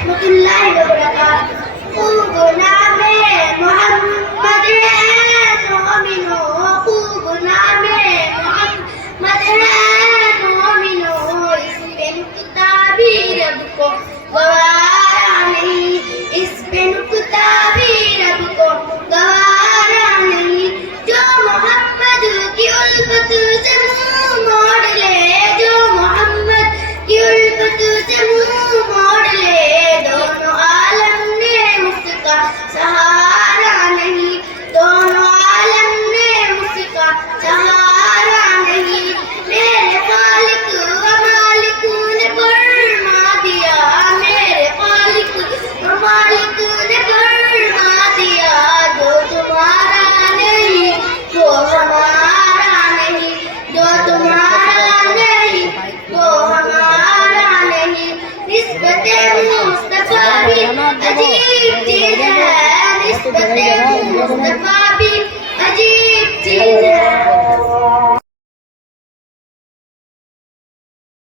ورحمۃ اللہ وبرکاتہ. خوب نام محمد ہے مومنو، خوب نام محمد ہے مومنو، اس پہ نکتا بھی رب کو گوارا نہیں، اس پہ نکتا بھی رب کو گوارا نہیں. جو محمد کی الفت سے منہ موڑ لے، جو محمد کی الفت سے منہ موڑ لے، دونوں عالم میں اس کا سہارا نہیں، دونوں عالم میں اس کا سہارا نہیں. میرے خالق و مالک نے فرما دیا، میرے خالق و مالک نے فرما دیا، جو تمہارا نہیں وہ ہمارا نہیں، جو تمہارا نہیں وہ ہمارا نہیں. نسبت مصطفیٰ بھی عجیب چیز ہے، نسبت مصطفیٰ